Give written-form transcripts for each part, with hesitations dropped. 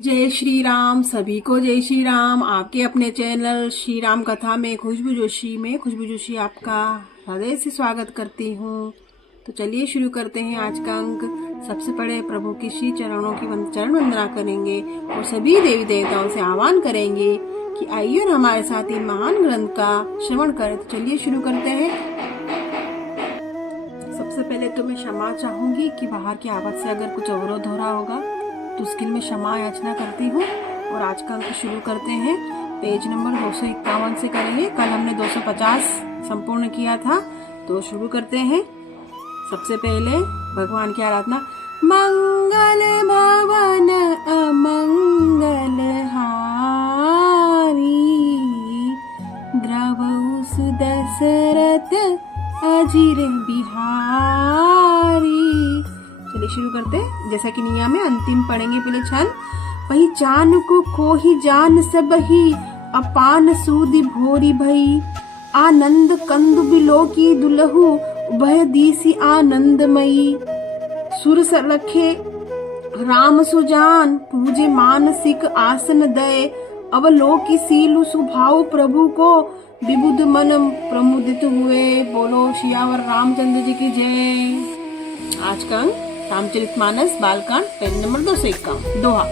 जय श्री राम। सभी को जय श्री राम। आपके अपने चैनल श्री राम कथा में खुशबू जोशी आपका हृदय से स्वागत करती हूँ। तो चलिए शुरू करते हैं आज का अंक। सबसे पहले प्रभु की श्री चरणों की चरण वंदना करेंगे और सभी देवी देवताओं से आह्वान करेंगे कि आइए और हमारे साथ इन महान ग्रंथ का श्रवण करें। तो चलिए शुरू करते हैं। सबसे पहले तो मैं क्षमा चाहूंगी कि बाहर की आवाज से अगर कुछ अवरोध हो रहा होगा तो उसके लिए मैं क्षमा याचना करती हूँ। और आज का अंक शुरू करते हैं। पेज नंबर 251 से करेंगे। कल हमने 250 संपूर्ण किया था, तो शुरू करते हैं। सबसे पहले भगवान की आराधना। मंगल भवन अमंगल हारी, द्रवहु सुदशरथ अजिर बिहारी। चलिए शुरू करते हैं। जैसा कि नियम है, अंतिम पढ़ेंगे पहले छंद। वही जान को ही जान सब ही, अपान सूदि भोरी भई, आनंद कंद बिलो की दुलहु, भय दीसी आनंदमयी। सुर सलखे राम सुजान, पूजे मानसिक आसन दय, अवलोकी सीलु सुभाव प्रभु को, विबुध मन प्रमुदित हुए। बोलो सियावर रामचंद्र जी की जय। आज का रामचरितमानस बालकांड पेज नंबर 251। दोहा।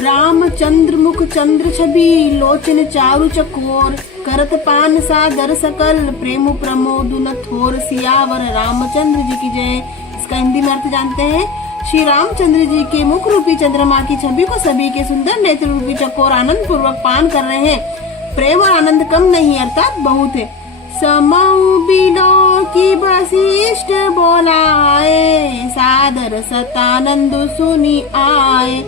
रामचंद्र मुख चंद्र छवि, लोचन चारु चकोर, करत पान सादर सकल, प्रेम प्रमोद न थोर। सियावर रामचंद्र जी की जय। इसका हिंदी में अर्थ जानते हैं। श्री रामचंद्र जी के मुख रूपी चंद्रमा की छवि को सभी के सुंदर नेत्र रूपी चकोर आनंद पूर्वक पान कर रहे हैं। प्रेम और आनंद कम नहीं अर्थात बहुत है। समऊ बिलो की वशिष्ठ बोलाए, सादर सतानंद सुनी आए।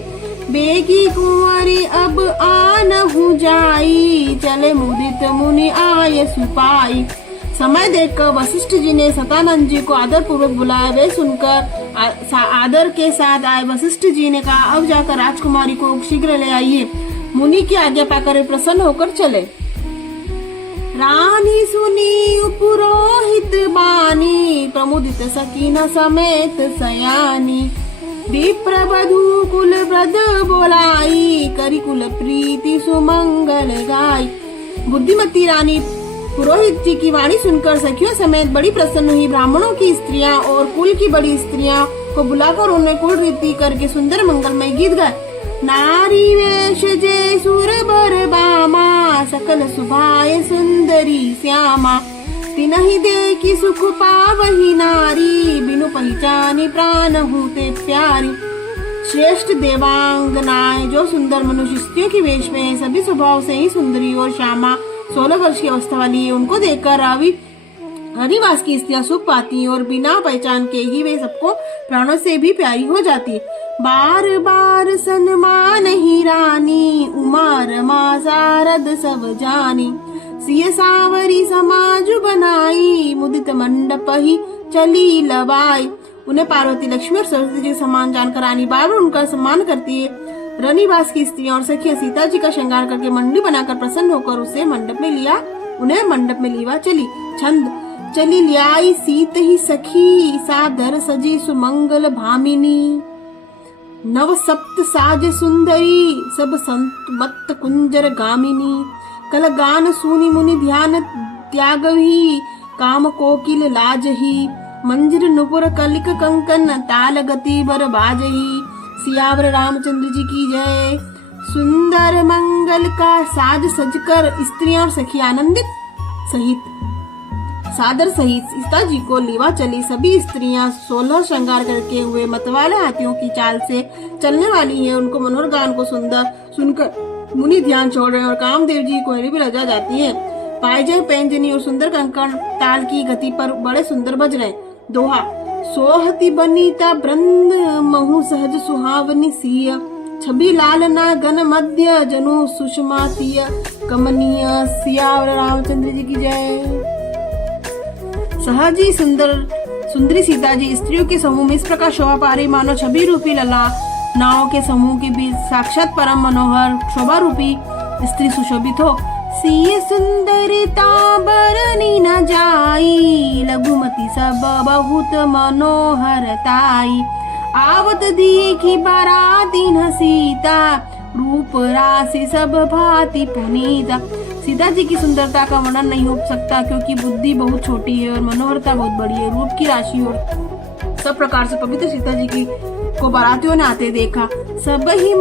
बेगी कुंवरी अब आनहु जाई, चले मुदित मुनि आए सुपाई। समय देखकर वशिष्ठ जी ने सतानंद जी को आदर पूर्वक बुलाया। वे सुनकर आदर के साथ आए। वशिष्ठ जी ने कहा, अब जाकर राजकुमारी को शीघ्र ले आइए। मुनि की आज्ञा पाकर प्रसन्न होकर चले। रानी सुनी पुरोहित बानी, प्रमुदित सकीना समेत सयानी। विप्र वधू कुल व्रत बोलाई, करी कुल प्रीति सुमंगल गाई। बुद्धिमती रानी पुरोहित जी की वाणी सुनकर सखियों समेत बड़ी प्रसन्न हुई। ब्राह्मणों की स्त्रियां और कुल की बड़ी स्त्रियां को बुलाकर उन्हें कुल रीति करके सुंदर मंगलमय गीत गाए। नारी वेश जे सुर बर बामा, सकल सुभाए सुंदरी श्यामा। तिनहि देखी सुख पावही नारी, बिनु पहचानी प्राण हूते प्यारी। श्रेष्ठ देवांगनाएं जो सुंदर मनुष्य स्त्रियों की वेश में है, सभी स्वभाव से ही सुंदरी और श्यामा 16 वर्ष की अवस्था वाली है। उनको देखकर हरिवास की स्त्रियां सुख पाती और बिना पहचान के ही वे सबको प्राणों से भी प्यारी हो जाती। बार बार सन्मान ही रानी, उमा रमा शारद सब जानी। सिय सावरी समाज बनाई, मुदित मंडप ही चली लवाई। उन्हें पार्वती लक्ष्मी और सरस्वती जी समान जानकर रानी बार बार उनका सम्मान करती है। रनिवास की स्त्रियां और सखियां सीता जी का श्रृंगार करके मंडी बनाकर प्रसन्न होकर उन्हें मंडप में लिया चली। छंद। चली लियाई सीत ही सखी, सादर सजी सुमंगल भामिनी। नव सप्त साज सुंदरी, सब संत मत कुंजर गामिनी। कल गान सूनि मुनि ध्यान त्यागही, काम कोकिल लाजही। मंजिर नुपुर कलिक कंकन, ताल गति बर बाजही। सियावर रामचंद्र जी की जय। सुंदर मंगल का साज सजकर स्त्रियां और सखी आनंदित सादर सहित सीता जी को लीवा चली। सभी स्त्रियां 16 श्रृंगार करके हुए मतवाले हाथियों की चाल से चलने वाली हैं। उनको मनोहर गान को सुनकर मुनि ध्यान छोड़ रहे हैं और कामदेव जी को भी लजा जाती है। पायजय पैंजनी और सुंदर कंकण ताल की गति पर बड़े सुंदर बज रहे। दोहा। सोहती बनीता वृंद, महु सहज सुहावनी सिय। छवि लालना गण मध्य, जनु सुषमा तिय कमनीय। सियावर रामचंद्र जी की जय। सहजी सुंदरी सीता जी स्त्रियों के समूह में इस प्रकार शोभा पा रही मानो छवि रूपी लला नाव के समूह के बीच साक्षात परम मनोहर शोभा रूपी स्त्री सुशोभित हो। सिय सुंदरता बरनी न जाई, लघुमती सब बहुत मनोहर ताई। आवत देखी बाराती न सीता, रूप राशि सब भांति पुनीता। सीता जी की सुंदरता का वर्णन नहीं हो सकता, क्योंकि बुद्धि बहुत छोटी है और मनोहरता बहुत बड़ी है। रूप की राशि और सब प्रकार से पवित्र सीता जी की को बारातियों ने आते देखा। सब ही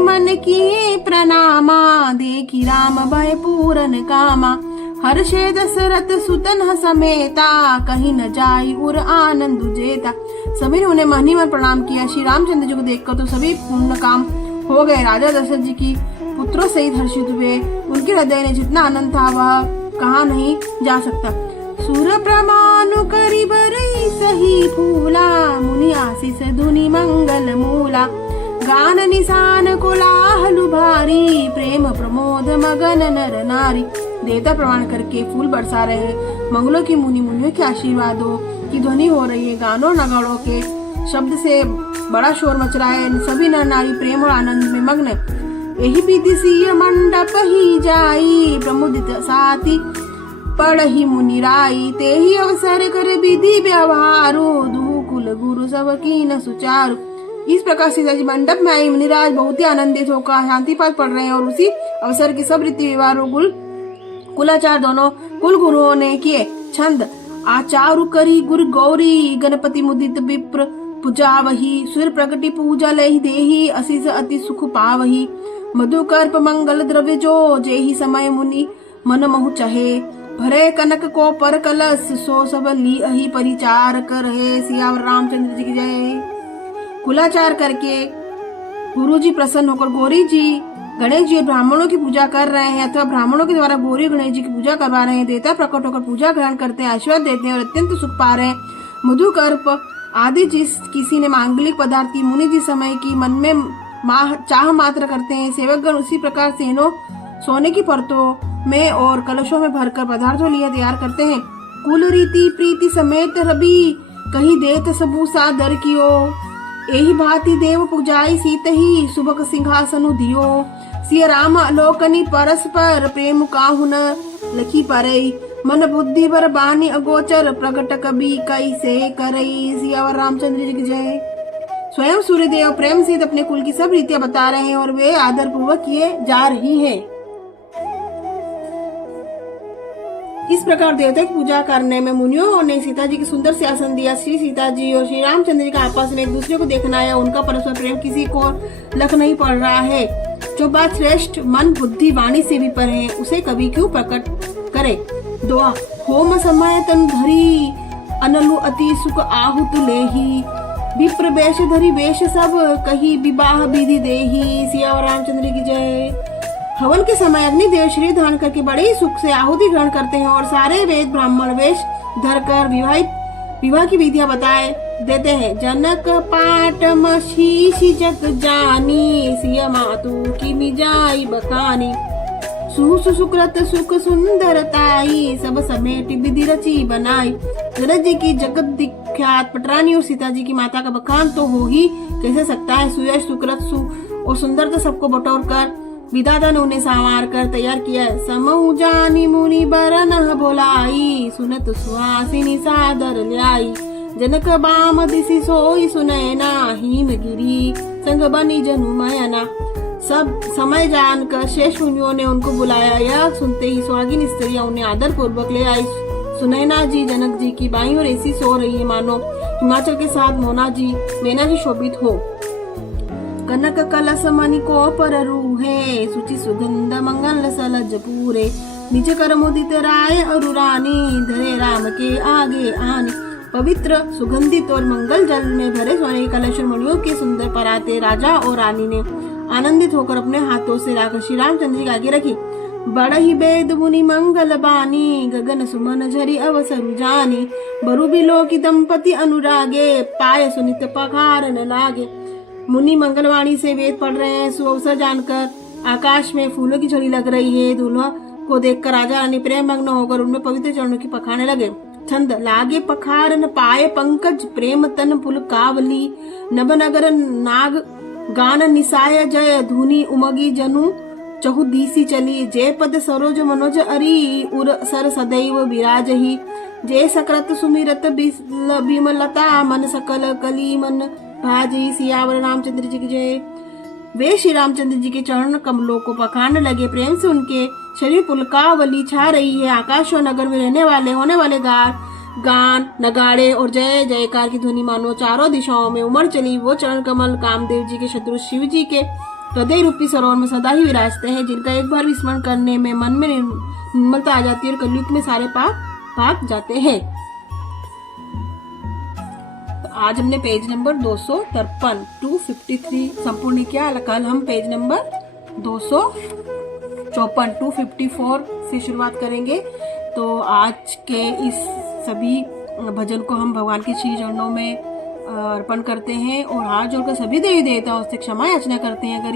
मन किए प्रणामा, देखी राम भय पूरन कामा। हर्षे दशरथ सुतन समेता, कहीं न जाई उर आनंद जेता। सभी ने उन्हें मन ही मन प्रणाम किया। श्री रामचंद्र जी को देखकर तो सभी पूर्ण काम हो गए। राजा दशरथ जी की पुत्रों सहित हर्षित हुए। उनके हृदय में जितना आनंद था वह कहा नहीं जा सकता। सुर प्रमाण करी बरई सही फूला, मुनि आशीष धुनि मंगल मूला। गान निशान कोलाहल भारी, प्रेम प्रमोद मगन नर नारी। देवता प्रमाण करके फूल बरसा रहे, मंगलों की मुनियों के आशीर्वादों की ध्वनि हो रही है। गानों नगाड़ों के शब्द से बड़ा शोर मच रहा है। सभी नर नारी प्रेम और आनंद में मग्न। यही विधि सिय मंडप ही जाई, प्रमुदित साथी पढ़ही मुनि राई। ते ही अवसर कर विधि व्यवहारो, दुहु कुल गुरु सब कीन सुचारु। इस प्रकार सीता जी मंडप में आई। मुनिराज बहुत ही आनंदित होकर शांति पाठ पढ़ रहे हैं और उसी अवसर की सब रीति व्यवहारों कुलाचार दोनों कुल गुरुओं ने किए। छंद आचारु करी गुरु गौरी, गणपति मुदित विप्र पूजावही। सूर्य प्रगति पूजा लहि देही, असीस अति सुख पावही। मधुकर्प मंगल द्रव्य जो, जेहि समय मुनि मन महु चहे। भरे कनक को पर कलश, सो सब ली परिचार कर है। सियावर रामचंद्र जी की जय। कुलाचार करके गुरुजी प्रसन्न होकर गौरी जी, गणेश जी ब्राह्मणों की पूजा कर रहे हैं, अथवा ब्राह्मणों के द्वारा गौरी गणेश जी की पूजा करवा रहे हैं। देवता प्रकट होकर पूजा ग्रहण करते हैं, आशीर्वाद देते हैं और अत्यंत सुख पा रहे हैं। मधुकर्प आदि जिस किसी ने मांगलिक पदार्थ की मुनि जी समय की मन में चाह मात्र करते हैं। सेवकगण उसी प्रकार से सोने की परतों में और कलशों में भरकर पदार्थों लिए तैयार करते हैं। कुल रीति प्रीति समेत रवि, कहीं देत सबू सादर कियो। एही भांति देव पूजाई सीत ही, सुबक सिंहासनु दियो। सिय राम अलोकनी परस्पर, प्रेम काहु न लखी परई। मन बुद्धि बर बानी अगोचर, प्रकट कभी कैसे करई। सियावर रामचंद्र जी की जय। स्वयं सूर्यदेव प्रेम से अपने कुल की सब रीतियां बता रहे हैं और वे आदर पूर्वक किए जा रही हैं। इस प्रकार देवता की पूजा करने में मुनियों ने सीता जी की सुंदर से आसन दिया। श्री सीता जी और श्री रामचंद्र जी का आपस में एक दूसरे को देखना है। उनका परस्पर प्रेम किसी को लख नहीं पड़ रहा है। जो बात श्रेष्ठ मन बुद्धि वाणी से भी पर है, उसे कभी क्यों प्रकट करे। दुआ होम समय तन धरी, अनलु अति सुख आहुत लेही। विप्र वेश धरी वेश सब, कही विवाह विधि देही। सियावर रामचंद्र की जय। हवन के समय अग्निदेव श्री धारण करके बड़े ही सुख से आहुति ग्रहण करते हैं और सारे वेद ब्राह्मण वेश धरकर विवाह की विधियां बताए देते हैं। जनक पाट मशीषी जग जानी, सिया मातु की मिजाई बखानी। सुकृत सुख सुंदरताई, सब समेट विधि रची बनाई। दशरथ जी की जगत विख्यात पटरानी और सीता जी की माता का बखान तो हो ही कैसे सकता है। सुयश सुकृत और सुंदरता सबको बटोर कर विधाता ने उन्हें संवार कर तैयार किया। समऊ जानी मुनि बरन बोलाई, सुनत सुहासिनी सादर ल्याई। जनक बाम दिशि सोई सुनैना, हिमगिरी संग बनी जनु मयना। सब समय जानकर शेष मुनियों ने उनको बुलाया। यह सुनते ही सुहागिन स्त्रियां उन्हें आदर पूर्वक ले आई। सुनैना जी जनक जी की बाई और ऐसी सो रही है मानो हिमाचल के साथ मैना जी शोभित हो। कनक कलश मणि को पर रूहे, सुचि सुगंध मंगल सलज पूरे। निज कर मुदित राय अरु रानी, धरे राम के आगे आने। पवित्र सुगंधित और मंगल जल में भरे सोने के कलश मणियों के सुंदर पराते राजा और रानी ने आनंदित होकर अपने हाथों से लाकर श्री रामचंद्र जी के आगे रखी। बड़ ही वेद मुनि मंगल बानी, गगन सुमन झरी अवसर जानी। बरु बिलो की दंपति अनुरागे, पाय सुनित पखार न लागे। मुनि मंगलवाणी से वेद पढ़ रहे हैं। सुअवसर जानकर आकाश में फूलों की झड़ी लग रही है। दूल्हा को देखकर राजा रानी प्रेम मग्न होकर उनमें पवित्र चरणों की पखारने लगे। छंद लागे पखारन पाए पंकज, प्रेम तन पुल कावली। नभ नगर नाग गान निसाय जय, धुनी उमगी जनु चहु दीसी चली। जय पद सरोज मनोज अरी, उर सर सदैव विराजही। जय सकृत सुमिरत बिमलता, मन सकल कली मन भाजी। सियावर रामचंद्र जी की जय। वे श्री रामचंद्र जी के चरण कमलों को पखारने लगे। प्रेम से उनके शरीर पुलकावली छा रही है। आकाश और नगर में रहने वाले होने वाले गान नगाड़े और जय जयकार की ध्वनि मानो चारों दिशाओं में उमड़ चली। वो चरण कमल कामदेव जी के शत्रु शिव जी के हृदय रूपी सरोवर में सदा ही विराजते हैं, जिनका एक बार विस्मरण करने में मन में निर्मलता आ जाती है और कलयुग में सारे पाप भाग जाते हैं। तो आज हमने पेज नंबर 253 253 संपूर्ण किया। कल हम पेज नंबर 254 254 से शुरुआत करेंगे। तो आज के इस सभी भजन को हम भगवान के श्री चरणों में अर्पण करते हैं और हाथ जोड़कर सभी देवी देवताओं से क्षमा याचना करते हैं। अगर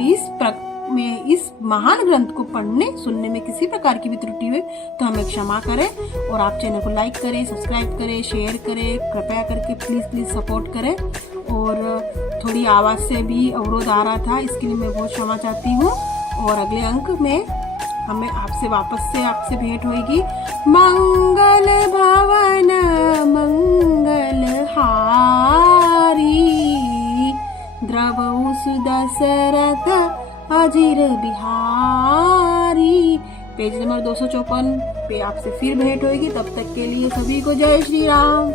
इस महान ग्रंथ को पढ़ने सुनने में किसी प्रकार की भी त्रुटि हुई तो हमें क्षमा करें और आप चैनल को लाइक करें, सब्सक्राइब करें, शेयर करें, कृपया करके प्लीज सपोर्ट करें। और थोड़ी आवाज से भी अवरोध आ रहा था, इसके लिए मैं बहुत क्षमा चाहती हूँ। और अगले अंक में हमें आपसे भेंट होगी। मंगल भवन मंगल हारी द्रवहु सुदशरथ अजिर बिहारी। पेज नंबर 254 पे आपसे फिर भेंट होगी। तब तक के लिए सभी को जय श्री राम।